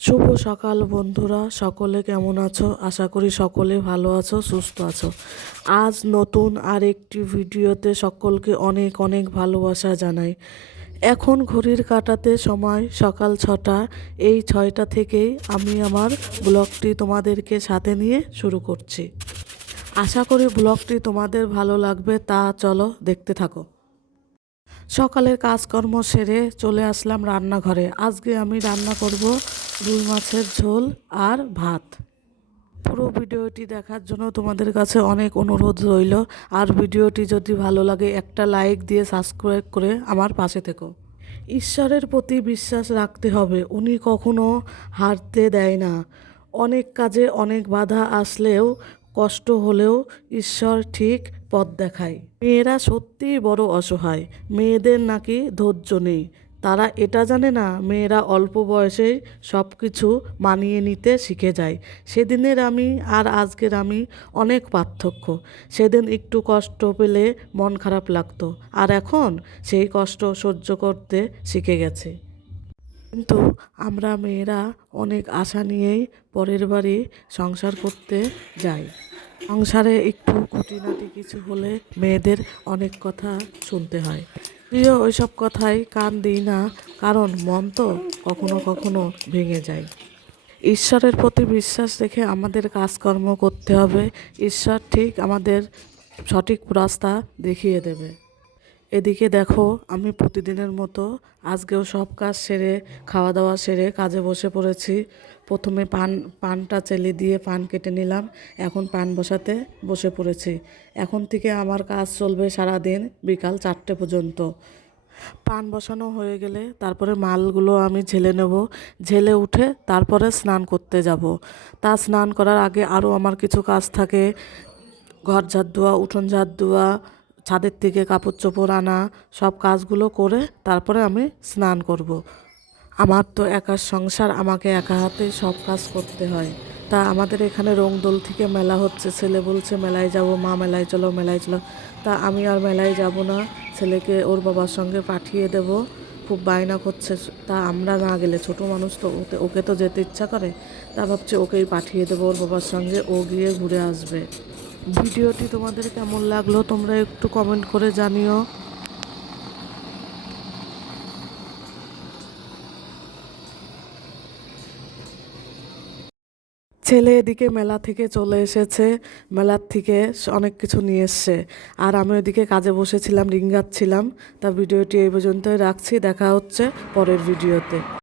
শুভ সকাল বন্ধুরা, সকলে কেমন আছো? আশা করি সকলে ভালো আছো, সুস্থ আছো। আজ নতুন আরেকটি ভিডিওতে সকলকে অনেক অনেক ভালোবাসা জানাই। এখন ঘড়ির কাটাতে সময় সকাল ছটা, এই ছয়টা থেকেই আমি আমার ব্লগটি তোমাদেরকে সাথে নিয়ে শুরু করছি। আশা করি ব্লগটি তোমাদের ভালো লাগবে, তা চলো দেখতে থাকো। সকালের কাজকর্ম সেরে চলে আসলাম রান্নাঘরে। আজকে আমি রান্না করব রুই মাছের ঝোল আর ভাত। পুরো ভিডিওটি দেখার জন্য তোমাদের কাছে অনেক অনুরোধ রইল। আর ভিডিওটি যদি ভালো লাগে, একটা লাইক দিয়ে সাবস্ক্রাইব করে আমার পাশে থেকো। ঈশ্বরের প্রতি বিশ্বাস রাখতে হবে, উনি কখনো হারতে দেয় না। অনেক কাজে অনেক বাধা আসলেও কষ্ট হলেও ঈশ্বর ঠিক পথ দেখায়। মেয়েরা সত্যিই বড় অসহায়, মেয়েদের নাকি ধৈর্য নেই। তারা এটা জানে না, মেয়েরা অল্প বয়সেই সব কিছু মানিয়ে নিতে শিখে যায়। সেদিনের আমি আর আজকের আমি অনেক পার্থক্য। সেদিন একটু কষ্ট পেলে মন খারাপ লাগতো, আর এখন সেই কষ্ট সহ্য করতে শিখে গেছে। কিন্তু আমরা মেয়েরা অনেক আশা নিয়েই পরের বাড়ি সংসার করতে যাই। সংসারে একটু খুঁটিনাটি কিছু হলে মেয়েদের অনেক কথা শুনতে হয়। প্রিয়, ওইসব কথাই কান দিই না, কারণ মন তো কখনো কখনো ভেঙে যায়। ঈশ্বরের প্রতি বিশ্বাস রেখে আমাদের কাজকর্ম করতে হবে। ঈশ্বর ঠিক আমাদের সঠিক রাস্তা দেখিয়ে দেবে। এদিকে দেখো, আমি প্রতিদিনের মতো আজকেও সব কাজ সেরে খাওয়া দাওয়া সেরে কাজে বসে পড়েছি। প্রথমে পান, পানটা চেলে দিয়ে পান কেটে নিলাম, এখন পান বসাতে বসে পড়েছি। এখন থেকে আমার কাজ চলবে সারা দিন বিকাল চারটে পর্যন্ত। পান বসানো হয়ে গেলে তারপরে মালগুলো আমি ঝেলে নেব। ঝেলে উঠে তারপরে স্নান করতে যাব। তা স্নান করার আগে আরও আমার কিছু কাজ থাকে। ঘর ঝাড় দেওয়া উঠোন ঝাড় দেওয়া ছাদের থেকে কাপড় চোপড় আনা, সব কাজগুলো করে তারপরে আমি স্নান করব। আমার তো একার সংসার, আমাকে একা হাতে সব কাজ করতে হয়। তা আমাদের এখানে রংদোল থেকে মেলা হচ্ছে, ছেলে বলছে মেলায় যাব, মা মেলায় চলো মেলায় চলো। তা আমি আর মেলায় যাব না, ছেলেকে ওর বাবার সঙ্গে পাঠিয়ে দেব, খুব বায়না করছে। তা আমরা না গেলে ছোট মানুষ তো ওকে ওকে তো যেতে ইচ্ছা করে। তা ভাবছে ওকেই পাঠিয়ে দেবো ওর বাবার সঙ্গে, ও গিয়ে ঘুরে আসবে। ভিডিওটি তোমাদের কেমন লাগল তোমরা একটু কমেন্ট করে জানিও। ছেলে এদিকে মেলা থেকে চলে এসেছে, মেলার থেকে অনেক কিছু নিয়ে এসছে। আর আমি ওইদিকে কাজে বসেছিলাম রিঙ্গাচ্ছিলাম তা ভিডিওটি এই পর্যন্তই রাখছি, দেখা হচ্ছে পরের ভিডিওতে।